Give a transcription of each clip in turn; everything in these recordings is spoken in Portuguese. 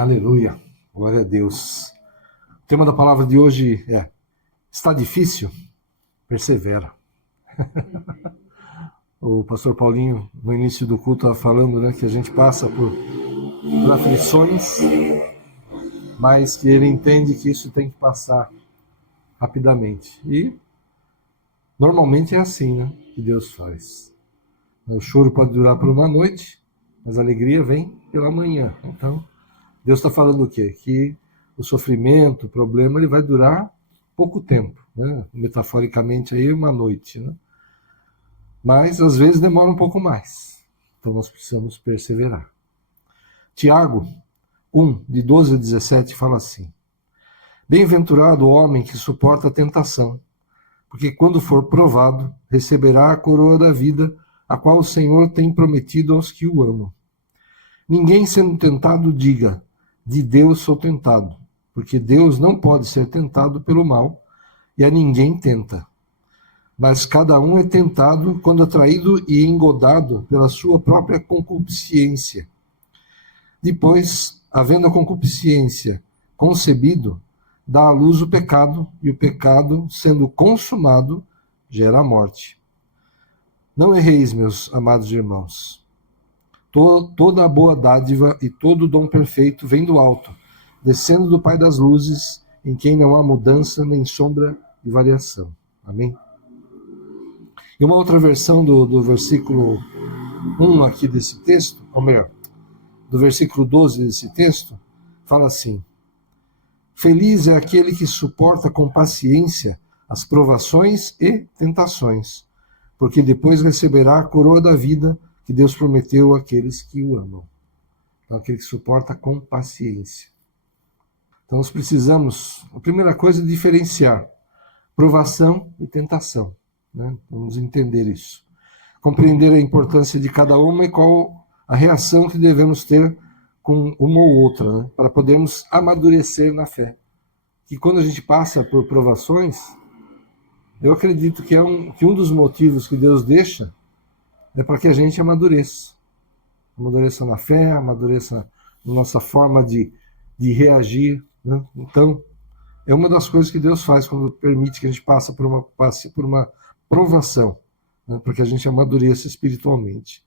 Aleluia, glória a Deus. O tema da palavra de hoje é: está difícil? Persevera. O pastor Paulinho, no início do culto, estava falando, né, que a gente passa por aflições, mas que ele entende que isso tem que passar rapidamente. E normalmente é assim, né, que Deus faz. O choro pode durar por uma noite, mas a alegria vem pela manhã. Então, Deus está falando o quê? Que o sofrimento, o problema, ele vai durar pouco tempo, né? Metaforicamente aí uma noite, né? Mas às vezes demora um pouco mais. Então nós precisamos perseverar. Tiago 1, de 12 a 17, fala assim: Bem-aventurado o homem que suporta a tentação, porque quando for provado, receberá a coroa da vida, a qual o Senhor tem prometido aos que o amam. Ninguém sendo tentado diga: de Deus sou tentado, porque Deus não pode ser tentado pelo mal, e a ninguém tenta. Mas cada um é tentado quando atraído e engodado pela sua própria concupiscência. Depois, havendo a concupiscência concebido, dá à luz o pecado, e o pecado, sendo consumado, gera a morte. Não erreis, meus amados irmãos. Toda a boa dádiva e todo o dom perfeito vem do alto, descendo do Pai das luzes, em quem não há mudança nem sombra de variação. Amém? E uma outra versão do versículo 1 aqui desse texto, ou melhor, do versículo 12 desse texto, fala assim: Feliz é aquele que suporta com paciência as provações e tentações, porque depois receberá a coroa da vida que Deus prometeu àqueles que o amam. Então, aquele que suporta com paciência. Então, nós precisamos, a primeira coisa, é diferenciar provação e tentação. Né? Vamos entender isso. Compreender a importância de cada uma e qual a reação que devemos ter com uma ou outra, né? Para podermos amadurecer na fé. Que quando a gente passa por provações, eu acredito que um dos motivos que Deus deixa é para que a gente amadureça. Amadureça na fé, amadureça na nossa forma de reagir. Né? Então, é uma das coisas que Deus faz quando permite que a gente passe por uma provação, né? Para que a gente amadureça espiritualmente.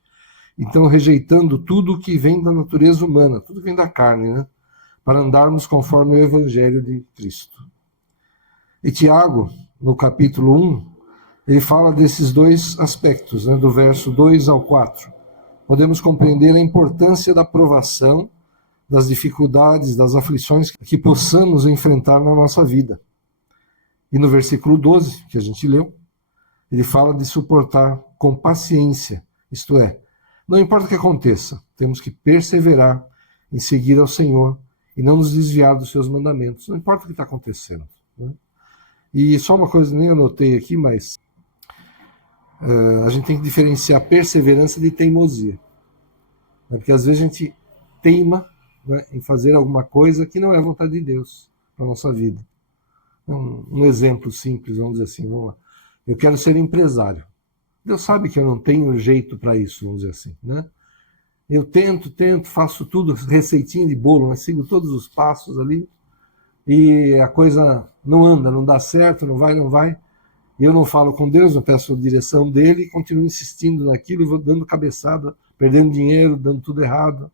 Então, rejeitando tudo que vem da natureza humana, tudo que vem da carne, né? Para andarmos conforme o Evangelho de Cristo. E Tiago, no capítulo 1, ele fala desses dois aspectos, né, do verso 2 ao 4. Podemos compreender a importância da provação, das dificuldades, das aflições que possamos enfrentar na nossa vida. E no versículo 12, que a gente leu, ele fala de suportar com paciência, isto é, não importa o que aconteça, temos que perseverar em seguir ao Senhor e não nos desviar dos seus mandamentos, não importa o que está acontecendo. Né? E só uma coisa, nem anotei aqui, mas a gente tem que diferenciar perseverança de teimosia. Né? Porque às vezes a gente teima, né, em fazer alguma coisa que não é a vontade de Deus para a nossa vida. Um exemplo simples, vamos dizer assim, vamos lá. Eu quero ser empresário. Deus sabe que eu não tenho jeito para isso, vamos dizer assim. Né? Eu tento, faço tudo, receitinha de bolo, né? Sigo todos os passos ali, e a coisa não anda, não dá certo, não vai. E eu não falo com Deus, não peço a direção dele, e continuo insistindo naquilo, e vou dando cabeçada, perdendo dinheiro, dando tudo errado.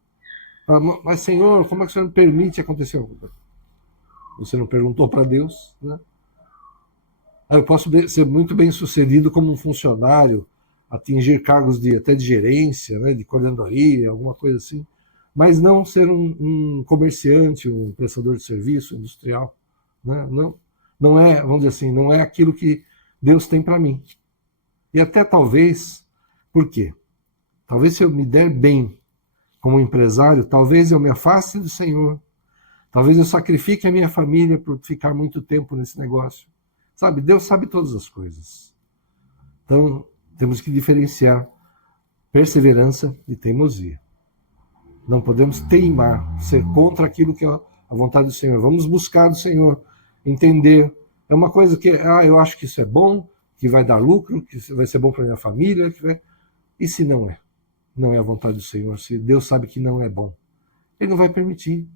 Mas, Senhor, como é que o Senhor me permite acontecer? Você não perguntou para Deus, né? Eu posso ser muito bem sucedido como um funcionário, atingir cargos até de gerência, né, de coordenadoria, alguma coisa assim, mas não ser um comerciante, um prestador de serviço industrial. Né? Não é, vamos dizer assim, não é aquilo que Deus tem para mim. E até talvez, por quê? Talvez se eu me der bem como empresário, talvez eu me afaste do Senhor, talvez eu sacrifique a minha família por ficar muito tempo nesse negócio. Sabe, Deus sabe todas as coisas. Então, temos que diferenciar perseverança de teimosia. Não podemos teimar, ser contra aquilo que é a vontade do Senhor. Vamos buscar do Senhor, entender. É uma coisa que, eu acho que isso é bom, que vai dar lucro, que vai ser bom para minha família. E se não é? Não é a vontade do Senhor. Se Deus sabe que não é bom, Ele não vai permitir.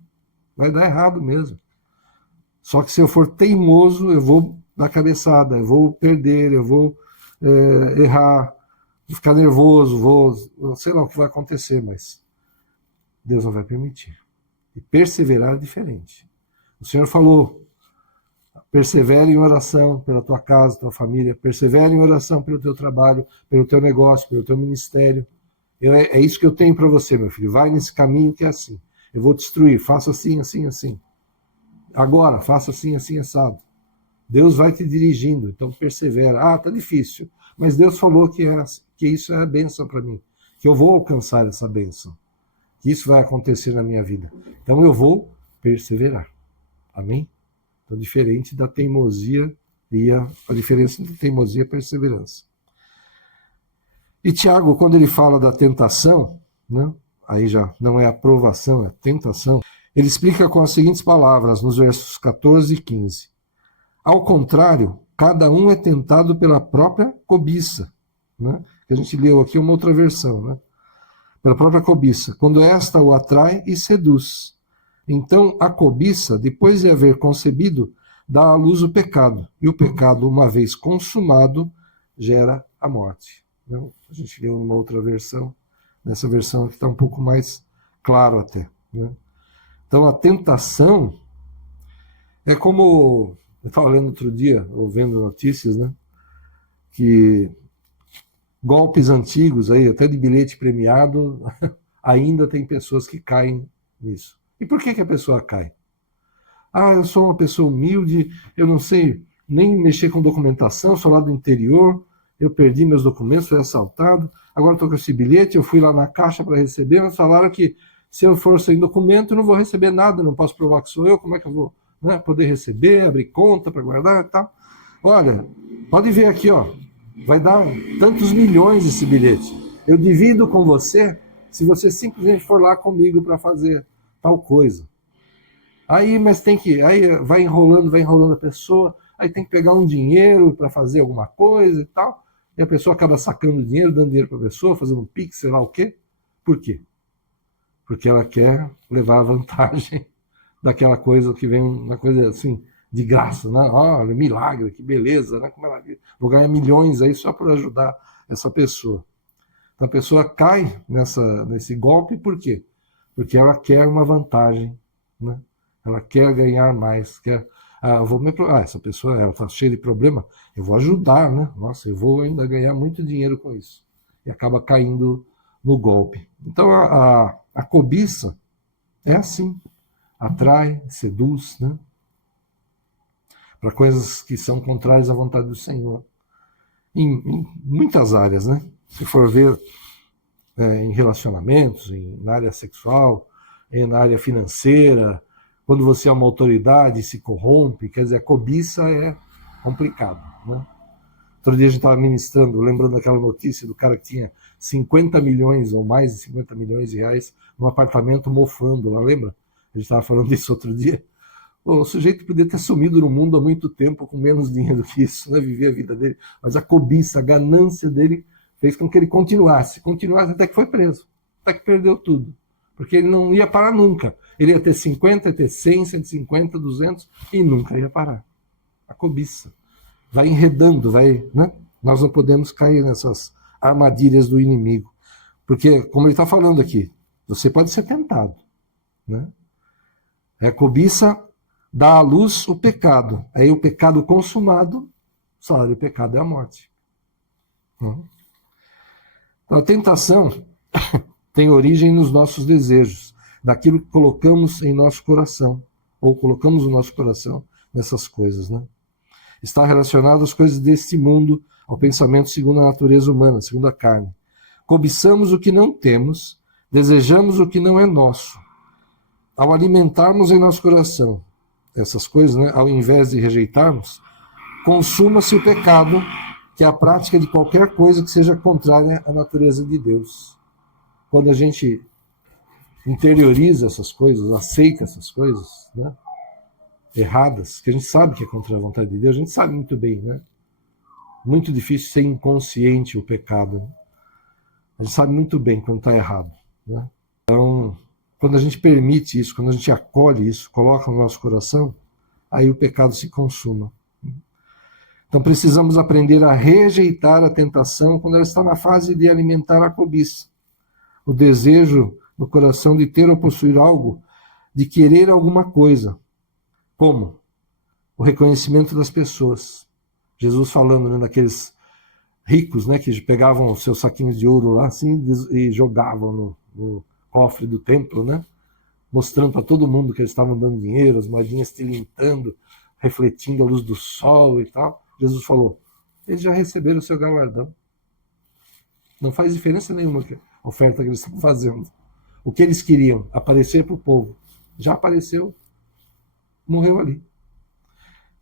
vai dar errado mesmo. Só que se eu for teimoso, eu vou dar cabeçada, eu vou perder, eu vou errar, vou ficar nervoso, vou, sei lá o que vai acontecer, mas Deus não vai permitir. E perseverar é diferente. O Senhor falou, persevere em oração pela tua casa, tua família, persevere em oração pelo teu trabalho, pelo teu negócio, pelo teu ministério. É isso que eu tenho para você, meu filho. Vai nesse caminho que é assim. Eu vou te instruir, faça assim, assim, assim. Agora, faça assim, assim, assado. Deus vai te dirigindo, então persevera. Ah, tá difícil. Mas Deus falou que isso é a bênção para mim, que eu vou alcançar essa bênção, que isso vai acontecer na minha vida. Então eu vou perseverar. Amém? Então, diferente da teimosia e a diferença entre teimosia e perseverança. E Tiago, quando ele fala da tentação, né, aí já não é aprovação, é tentação, ele explica com as seguintes palavras, nos versos 14 e 15. Ao contrário, cada um é tentado pela própria cobiça. Né? A gente leu aqui uma outra versão. Né? Pela própria cobiça. Quando esta o atrai e seduz. Então, a cobiça, depois de haver concebido, dá à luz o pecado. E o pecado, uma vez consumado, gera a morte. Né? A gente leu numa outra versão. Nessa versão aqui está um pouco mais claro até. Né? Então, a tentação é como... Eu estava lendo outro dia, ou vendo notícias, né? Que golpes antigos, aí, até de bilhete premiado, ainda tem pessoas que caem nisso. E por que a pessoa cai? Ah, eu sou uma pessoa humilde, eu não sei nem mexer com documentação, sou lá do interior, eu perdi meus documentos, fui assaltado, agora estou com esse bilhete, eu fui lá na caixa para receber, mas falaram que se eu for sem documento, eu não vou receber nada, não posso provar que sou eu, como é que eu vou... Né, poder receber, abrir conta para guardar e tal. Olha, pode ver aqui, ó, vai dar tantos milhões esse bilhete. Eu divido com você se você simplesmente for lá comigo para fazer tal coisa. Aí, mas tem que, aí vai enrolando a pessoa, aí tem que pegar um dinheiro para fazer alguma coisa e tal, e a pessoa acaba sacando dinheiro, dando dinheiro para a pessoa, fazendo um pix, sei lá o quê. Por quê? Porque ela quer levar a vantagem daquela coisa que vem, uma coisa assim, de graça, né? Olha, milagre, que beleza, né? Como ela... Vou ganhar milhões aí só por ajudar essa pessoa. Então a pessoa cai nesse golpe, por quê? Porque ela quer uma vantagem, né? Ela quer ganhar mais, quer... essa pessoa ela está cheia de problema, eu vou ajudar, né? Nossa, eu vou ainda ganhar muito dinheiro com isso. E acaba caindo no golpe. Então a cobiça é assim. Atrai, seduz, né? Para coisas que são contrárias à vontade do Senhor. Em muitas áreas, né? Se for ver em relacionamentos, na área sexual, na área financeira, quando você é uma autoridade e se corrompe, quer dizer, a cobiça é complicado, né? Outro dia a gente estava ministrando, lembrando daquela notícia do cara que tinha 50 milhões ou mais de 50 milhões de reais num apartamento mofando lá, lembra? A gente estava falando disso outro dia. O sujeito podia ter sumido no mundo há muito tempo com menos dinheiro que isso, né? Viver a vida dele. Mas a cobiça, a ganância dele fez com que ele continuasse até que foi preso, até que perdeu tudo. Porque ele não ia parar nunca. Ele ia ter 50, ia ter 100, 150, 200 e nunca ia parar. A cobiça. Vai enredando, né? Nós não podemos cair nessas armadilhas do inimigo. Porque, como ele está falando aqui, você pode ser tentado, né? A cobiça dá à luz o pecado. Aí o pecado consumado, o salário do pecado é a morte. Então, a tentação tem origem nos nossos desejos, naquilo que colocamos em nosso coração, ou colocamos no nosso coração nessas coisas, né? Está relacionado às coisas deste mundo, ao pensamento segundo a natureza humana, segundo a carne. Cobiçamos o que não temos, desejamos o que não é nosso. Ao alimentarmos em nosso coração essas coisas, né, ao invés de rejeitarmos, consuma-se o pecado, que é a prática de qualquer coisa que seja contrária à natureza de Deus. Quando a gente interioriza essas coisas, aceita essas coisas, né, erradas, que a gente sabe que é contra a vontade de Deus, a gente sabe muito bem, né? Muito difícil ser inconsciente o pecado. A gente sabe muito bem quando está errado, né? Então, quando a gente permite isso, quando a gente acolhe isso, coloca no nosso coração, aí o pecado se consuma. Então precisamos aprender a rejeitar a tentação quando ela está na fase de alimentar a cobiça. O desejo no coração de ter ou possuir algo, de querer alguma coisa. Como? O reconhecimento das pessoas. Jesus falando, né, daqueles ricos, né, que pegavam os seus saquinhos de ouro lá assim, e jogavam no cofre do templo, né, mostrando para todo mundo que eles estavam dando dinheiro, as moedinhas tilintando, refletindo a luz do sol e tal. Jesus falou, eles já receberam o seu galardão. Não faz diferença nenhuma a oferta que eles estão fazendo. O que eles queriam, aparecer para o povo, já apareceu, morreu ali.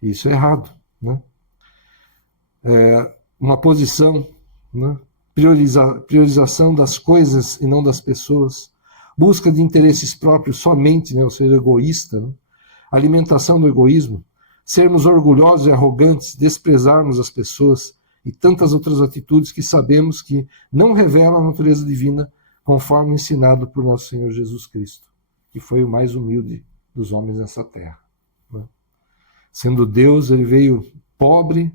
Isso é errado, né? Uma posição, né? Priorização das coisas e não das pessoas, busca de interesses próprios somente, né? Ou seja, egoísta, né? Alimentação do egoísmo, sermos orgulhosos e arrogantes, desprezarmos as pessoas e tantas outras atitudes que sabemos que não revelam a natureza divina conforme ensinado por nosso Senhor Jesus Cristo, que foi o mais humilde dos homens nessa terra, né? Sendo Deus, ele veio pobre,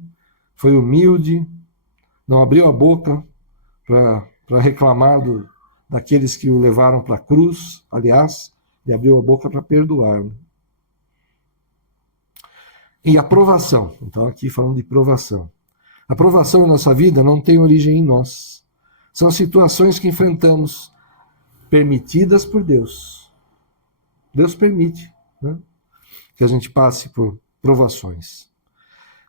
foi humilde, não abriu a boca para reclamar daqueles que o levaram para a cruz. Aliás, ele abriu a boca para perdoar, né? E aprovação. Então, aqui falando de provação. A provação em nossa vida não tem origem em nós. São situações que enfrentamos, permitidas por Deus. Deus permite, né, que a gente passe por provações,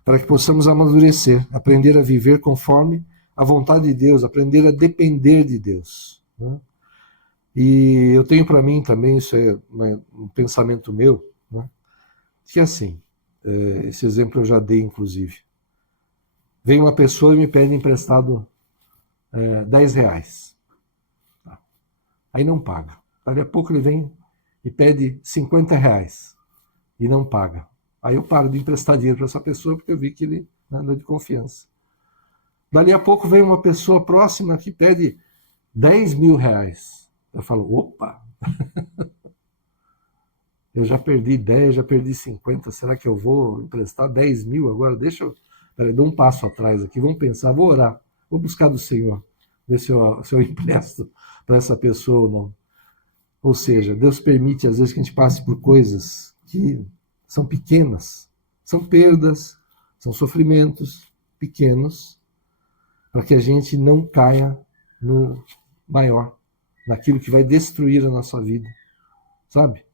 para que possamos amadurecer, aprender a viver conforme a vontade de Deus, aprender a depender de Deus, né? E eu tenho para mim também, isso é um pensamento meu, né, que assim, esse exemplo eu já dei inclusive. Vem uma pessoa e me pede emprestado 10 reais. Aí não paga. Daqui a pouco ele vem e pede 50 reais e não paga. Aí eu paro de emprestar dinheiro para essa pessoa porque eu vi que ele anda de confiança. Dali a pouco vem uma pessoa próxima que pede 10 mil reais. Eu falo, opa, eu já perdi 10, já perdi 50, será que eu vou emprestar 10 mil agora? Deixa eu... Peraí, dou um passo atrás aqui, vamos pensar, vou orar, vou buscar do Senhor, ver se eu empresto para essa pessoa ou não. Ou seja, Deus permite às vezes que a gente passe por coisas que são pequenas, são perdas, são sofrimentos pequenos, para que a gente não caia no maior, naquilo que vai destruir a nossa vida, sabe?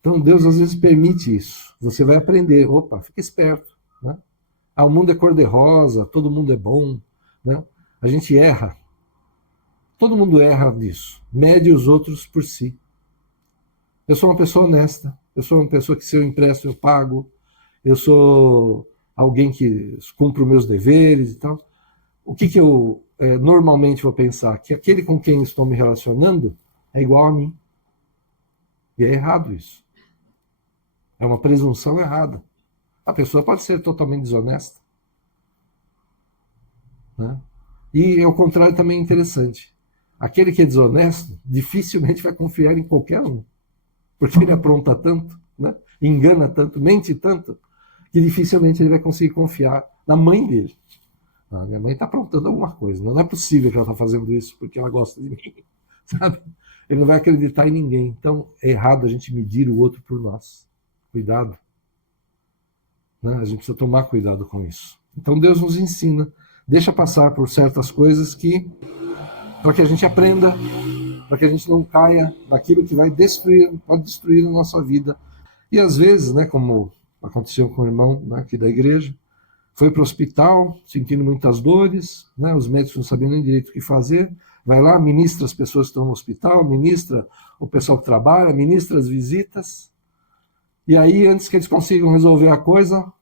Então Deus às vezes permite isso, você vai aprender, opa, fica esperto, né? O mundo é cor-de-rosa, todo mundo é bom, né? A gente erra. Todo mundo erra nisso. Mede os outros por si. Eu sou uma pessoa honesta. Eu sou uma pessoa que, se eu empresto, eu pago. Eu sou alguém que cumpre os meus deveres e tal. O que eu normalmente vou pensar? Que aquele com quem estou me relacionando é igual a mim. E é errado isso. É uma presunção errada. A pessoa pode ser totalmente desonesta, né? E ao contrário também é interessante. Aquele que é desonesto dificilmente vai confiar em qualquer um, porque ele apronta tanto, né? Engana tanto, mente tanto, que dificilmente ele vai conseguir confiar na mãe dele. Ah, minha mãe está aprontando alguma coisa, não é possível que ela está fazendo isso porque ela gosta de mim, sabe? Ele não vai acreditar em ninguém. Então é errado a gente medir o outro por nós. Cuidado. Né? A gente precisa tomar cuidado com isso. Então Deus nos ensina, deixa passar por certas coisas para que a gente aprenda, para que a gente não caia naquilo que pode destruir a nossa vida. E às vezes, né, como aconteceu com o irmão, né, aqui da igreja, foi para o hospital, sentindo muitas dores, né, os médicos não sabiam nem direito o que fazer, vai lá, ministra as pessoas que estão no hospital, ministra o pessoal que trabalha, ministra as visitas, e aí, antes que eles consigam resolver a coisa,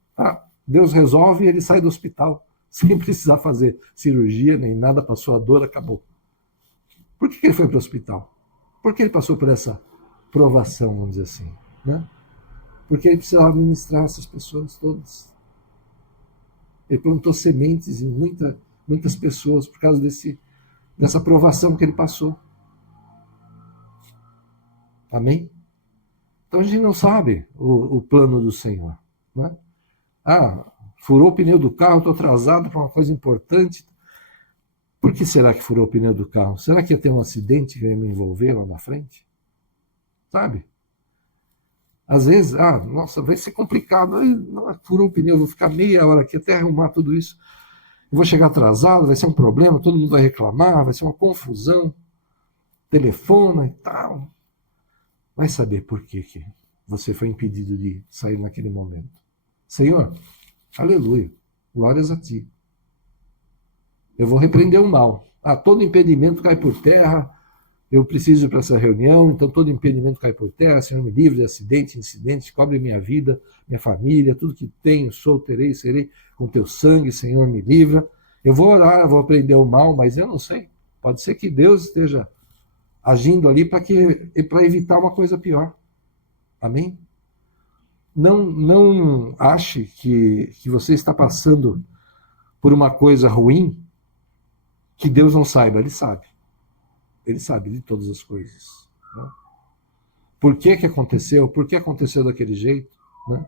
Deus resolve e ele sai do hospital, sem precisar fazer cirurgia, nem nada, passou a dor, acabou. Por que ele foi para o hospital? Porque ele passou por essa provação, vamos dizer assim, né? Porque ele precisava ministrar essas pessoas todas. Ele plantou sementes em muitas pessoas por causa dessa provação que ele passou. Amém? Então a gente não sabe o plano do Senhor. Né? Furou o pneu do carro, estou atrasado para uma coisa importante. Por que será que furou o pneu do carro? Será que ia ter um acidente que ia me envolver lá na frente? Sabe? Às vezes, nossa, vai ser complicado. Aí, furou o pneu, vou ficar meia hora aqui até arrumar tudo isso. Eu vou chegar atrasado, vai ser um problema, todo mundo vai reclamar, vai ser uma confusão. Telefona e tal. Vai saber por que você foi impedido de sair naquele momento. Senhor, aleluia, glórias a ti. Eu vou repreender o mal. Todo impedimento cai por terra, eu preciso ir para essa reunião, então todo impedimento cai por terra, Senhor, me livre de acidente, incidente, cobre minha vida, minha família, tudo que tenho, sou, terei, serei, com teu sangue, Senhor, me livra. Eu vou orar, eu vou repreender o mal, mas eu não sei. Pode ser que Deus esteja agindo ali para evitar uma coisa pior. Amém? Não ache que você está passando por uma coisa ruim que Deus não saiba. Ele sabe. Ele sabe de todas as coisas. Né? Por que aconteceu? Por que aconteceu daquele jeito? Né?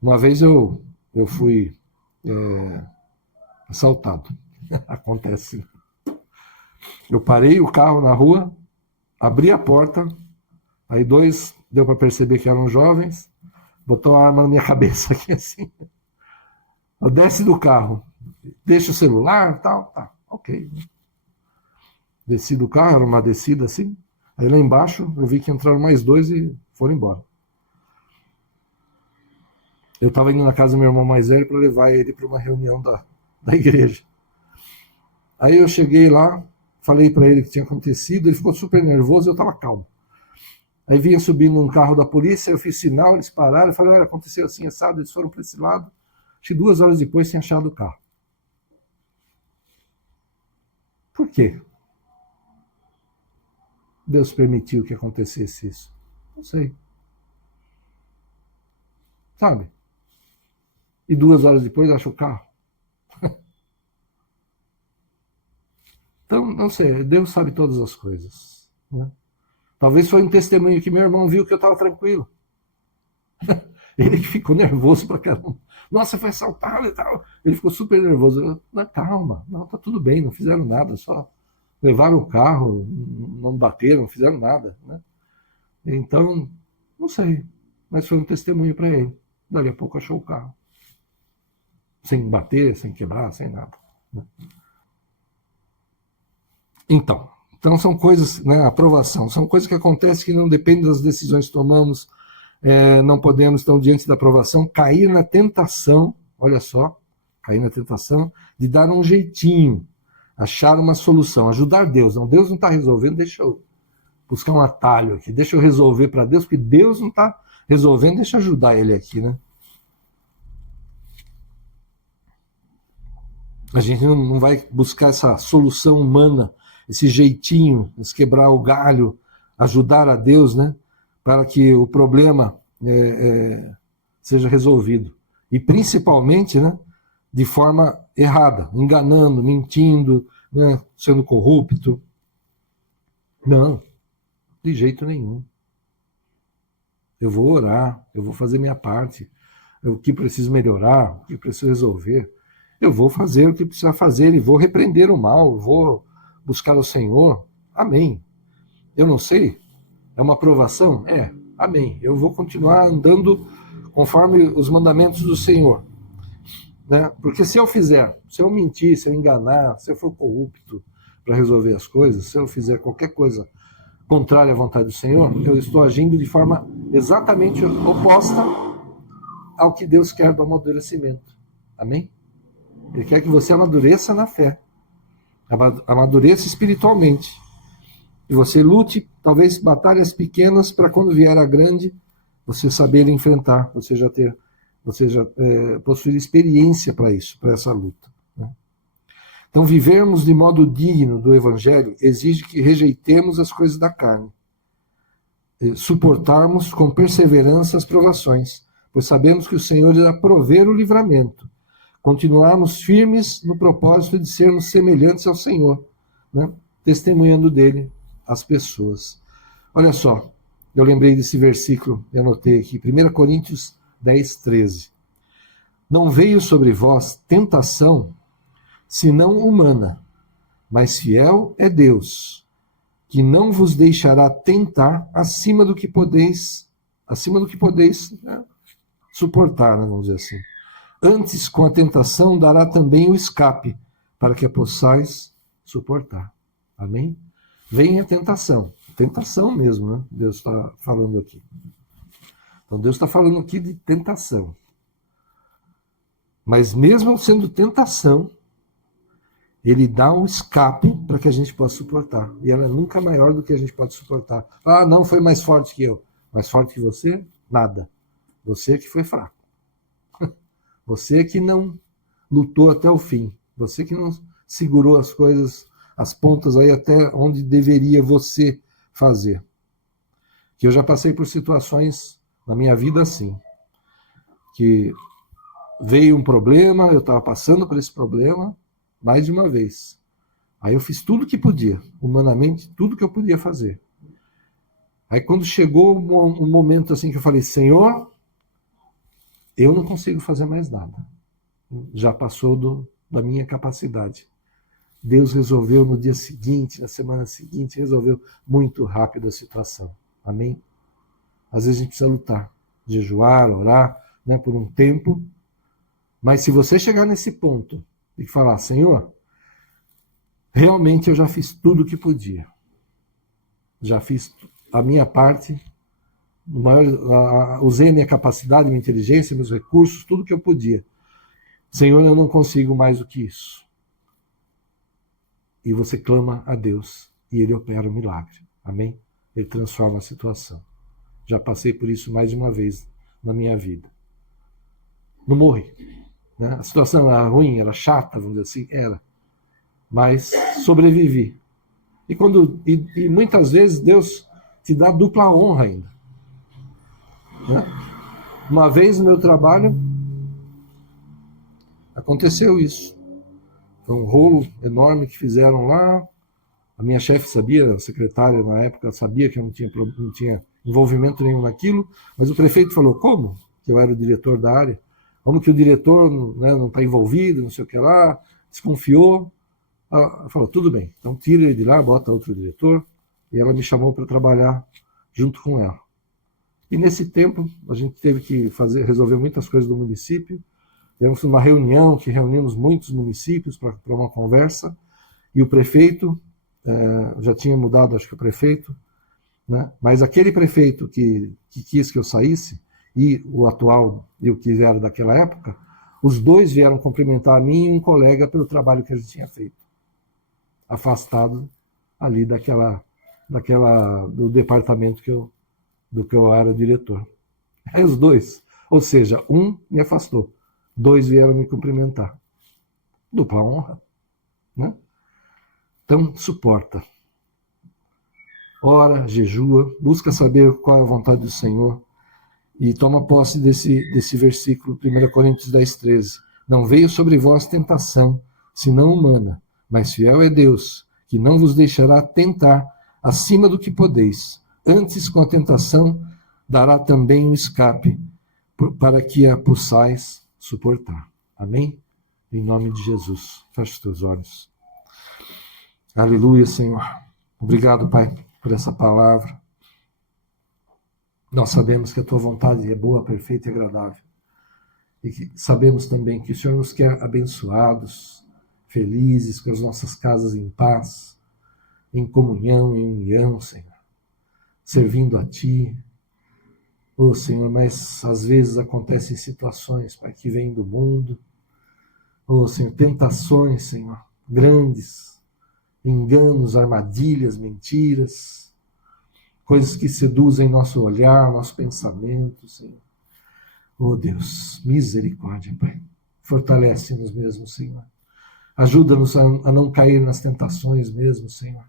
Uma vez eu fui assaltado. Acontece. Eu parei o carro na rua, abri a porta, aí dois, deu para perceber que eram jovens, botou a arma na minha cabeça aqui assim. Eu desce do carro, deixa o celular, tal, tá, ok. Desci do carro, era uma descida assim, aí lá embaixo eu vi que entraram mais dois e foram embora. Eu estava indo na casa do meu irmão mais velho para levar ele para uma reunião da igreja. Aí eu cheguei lá, falei para ele o que tinha acontecido, ele ficou super nervoso e eu estava calmo. Aí vinha subindo um carro da polícia, eu fiz sinal, eles pararam, eu falei, olha, aconteceu assim, assado, eles foram para esse lado. Acho que 2 horas depois tinha achado o carro. Por quê? Deus permitiu que acontecesse isso? Não sei. Sabe? E 2 horas depois acha o carro. Então, não sei, Deus sabe todas as coisas. Né? Talvez foi um testemunho que meu irmão viu que eu estava tranquilo. Ele que ficou nervoso pra caramba. Nossa, foi assaltado e tal. Ele ficou super nervoso. Calma, não, tá tudo bem, não fizeram nada, só levaram o carro, não bateram, não fizeram nada. Né? Então, não sei, mas foi um testemunho para ele. Dali a pouco achou o carro. Sem bater, sem quebrar, sem nada. Né? Então são coisas, né, aprovação, são coisas que acontecem que não dependem das decisões que tomamos, não podemos, então, diante da aprovação, cair na tentação, olha só, cair na tentação de dar um jeitinho, achar uma solução, ajudar Deus. Não, Deus não está resolvendo, deixa eu buscar um atalho aqui, deixa eu resolver para Deus, porque Deus não está resolvendo, deixa eu ajudar ele aqui, né? A gente não vai buscar essa solução humana, esse jeitinho, esse quebrar o galho, ajudar a Deus, né, para que o problema seja resolvido. E principalmente, né, de forma errada, enganando, mentindo, né, sendo corrupto. Não, de jeito nenhum. Eu vou orar, eu vou fazer minha parte, o que preciso melhorar, o que preciso resolver. Eu vou fazer o que precisa fazer e vou repreender o mal, vou buscar o Senhor. Amém. Eu não sei, é uma aprovação? Amém. Eu vou continuar andando conforme os mandamentos do Senhor. Né? Porque se eu mentir, se eu enganar, se eu for corrupto para resolver as coisas, se eu fizer qualquer coisa contrária à vontade do Senhor, eu estou agindo de forma exatamente oposta ao que Deus quer do amadurecimento. Amém? Ele quer que você amadureça na fé, amadureça espiritualmente, e você lute, talvez, batalhas pequenas para quando vier a grande, você saber enfrentar, você já possuir experiência para isso, para essa luta. Né? Então, vivermos de modo digno do Evangelho exige que rejeitemos as coisas da carne, suportarmos com perseverança as provações, pois sabemos que o Senhor irá prover o livramento, continuarmos firmes no propósito de sermos semelhantes ao Senhor, né? Testemunhando dele as pessoas. Olha só, eu lembrei desse versículo, eu anotei aqui, 1 Coríntios 10, 13. Não veio sobre vós tentação, senão humana, mas fiel é Deus, que não vos deixará tentar acima do que podeis, né, suportar, né, vamos dizer assim. Antes, com a tentação, dará também o escape, para que a possais suportar. Amém? Vem a tentação mesmo, né? Deus está falando aqui. Então Deus está falando aqui de tentação. Mas mesmo sendo tentação, Ele dá um escape para que a gente possa suportar. E ela é nunca maior do que a gente pode suportar. Ah, não, foi mais forte que eu. Mais forte que você? Nada. Você que foi fraco. Você que não lutou até o fim. Você que não segurou as coisas, as pontas aí até onde deveria você fazer. Que eu já passei por situações na minha vida assim. Que veio um problema, eu estava passando por esse problema mais de uma vez. Aí eu fiz tudo que podia, humanamente, tudo que eu podia fazer. Aí quando chegou um momento assim que eu falei, Senhor, eu não consigo fazer mais nada. Já passou da minha capacidade. Deus resolveu no dia seguinte, na semana seguinte, resolveu muito rápido a situação. Amém? Às vezes a gente precisa lutar, jejuar, orar, né, por um tempo. Mas se você chegar nesse ponto e falar, Senhor, realmente eu já fiz tudo o que podia. Já fiz a minha parte, usei a minha capacidade, minha inteligência, meus recursos, tudo que eu podia. Senhor, eu não consigo mais do que isso. E você clama a Deus e Ele opera o milagre. Amém? Ele transforma a situação. Já passei por isso mais de uma vez na minha vida. Não morri. Né? A situação era ruim, era chata, vamos dizer assim, era. Mas sobrevivi. E muitas vezes Deus te dá dupla honra ainda. Né? Uma vez no meu trabalho, aconteceu isso. Foi um rolo enorme que fizeram lá. A minha chefe sabia, a secretária na época sabia que eu não tinha envolvimento nenhum naquilo, mas o prefeito falou, como? Que eu era o diretor da área. Como que o diretor, né, não está envolvido, não sei o que lá, desconfiou. Ela falou, tudo bem, então tira ele de lá, bota outro diretor. E ela me chamou para trabalhar junto com ela. E nesse tempo, a gente teve que resolver muitas coisas do município. Tivemos uma reunião que reunimos muitos municípios para uma conversa, e o prefeito, já tinha mudado, acho que o prefeito, né? Mas aquele prefeito que quis que eu saísse, e o atual, e o que era daquela época, os dois vieram cumprimentar a mim e um colega pelo trabalho que a gente tinha feito, afastado ali do departamento do que eu era diretor. Aí os dois, ou seja, um me afastou, dois vieram me cumprimentar. Dupla honra, né? Então, suporta. Ora, jejua, busca saber qual é a vontade do Senhor e toma posse desse versículo, 1 Coríntios 10, 13. Não veio sobre vós tentação, senão humana, mas fiel é Deus, que não vos deixará tentar acima do que podeis. Antes, com a tentação, dará também o escape, para que a possais suportar. Amém? Em nome de Jesus. Feche os teus olhos. Aleluia, Senhor. Obrigado, Pai, por essa palavra. Nós sabemos que a Tua vontade é boa, perfeita e agradável. E que sabemos também que o Senhor nos quer abençoados, felizes, com as nossas casas em paz, em comunhão, em união, Senhor. Servindo a Ti. Oh, Senhor, mas às vezes acontecem situações, Pai, que vêm do mundo. Oh, Senhor, tentações, Senhor, grandes, enganos, armadilhas, mentiras, coisas que seduzem nosso olhar, nosso pensamento, Senhor. Oh, Deus, misericórdia, Pai. Fortalece-nos mesmo, Senhor. Ajuda-nos a não cair nas tentações mesmo, Senhor.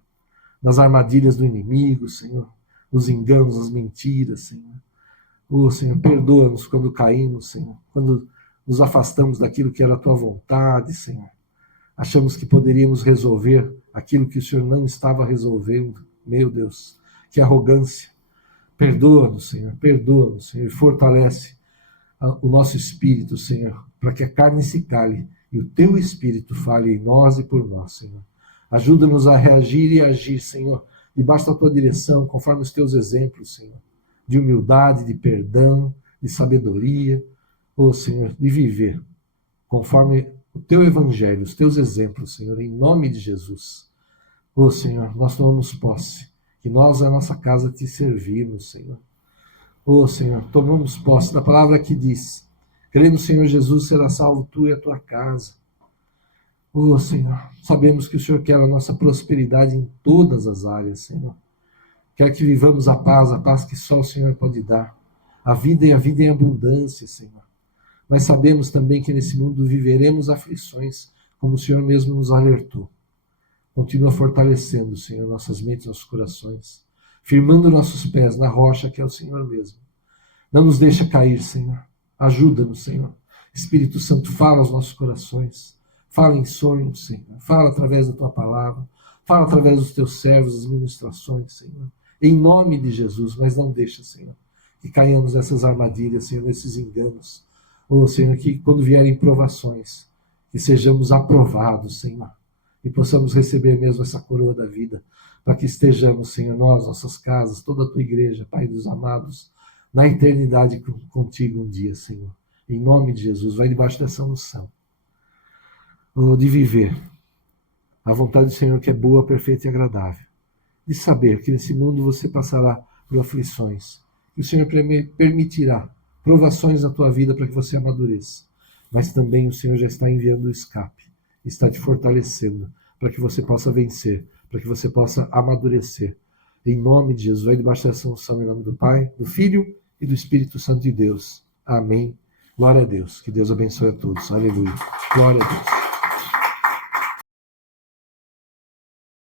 Nas armadilhas do inimigo, Senhor. Nos enganos, nas mentiras, Senhor. Oh, Senhor, perdoa-nos quando caímos, Senhor. Quando nos afastamos daquilo que era a Tua vontade, Senhor. Achamos que poderíamos resolver aquilo que o Senhor não estava resolvendo Meu Deus, que arrogância. Perdoa-nos, Senhor, e fortalece o nosso espírito, Senhor, para que a carne se cale e o teu espírito fale em nós e por nós, Senhor. Ajuda-nos a reagir e agir, Senhor, debaixo da tua direção, conforme os teus exemplos, Senhor, de humildade, de perdão, de sabedoria, Senhor, de viver conforme o teu evangelho, os teus exemplos, Senhor, em nome de Jesus. Senhor, nós tomamos posse, que nós, a nossa casa, te servimos, Senhor. Senhor, tomamos posse da palavra que diz: crê no Senhor Jesus, será salvo tu e a tua casa. Senhor, sabemos que o Senhor quer a nossa prosperidade em todas as áreas, Senhor. Quer que vivamos a paz que só o Senhor pode dar. A vida e a vida em abundância, Senhor. Mas sabemos também que nesse mundo viveremos aflições, como o Senhor mesmo nos alertou. Continua fortalecendo, Senhor, nossas mentes, nossos corações, firmando nossos pés na rocha que é o Senhor mesmo. Não nos deixa cair, Senhor. Ajuda-nos, Senhor. Espírito Santo, fala aos nossos corações. Fala em sonhos, Senhor. Fala através da tua palavra. Fala através dos teus servos, as ministrações, Senhor. Em nome de Jesus, mas não deixa, Senhor, que caiamos nessas armadilhas, Senhor, nesses enganos. Senhor, que quando vierem provações, que sejamos aprovados, Senhor, e possamos receber mesmo essa coroa da vida, para que estejamos, Senhor, nós, nossas casas, toda a tua igreja, Pai dos amados, na eternidade contigo um dia, Senhor. Em nome de Jesus, vai debaixo dessa unção. De viver a vontade do Senhor, que é boa, perfeita e agradável. De saber que nesse mundo você passará por aflições. Que o Senhor permitirá provações na tua vida para que você amadureça. Mas também o Senhor já está enviando o escape. Está te fortalecendo para que você possa vencer, para que você possa amadurecer. Em nome de Jesus, vai debaixo dessa unção, em nome do Pai, do Filho e do Espírito Santo de Deus. Amém. Glória a Deus. Que Deus abençoe a todos. Aleluia. Glória a Deus.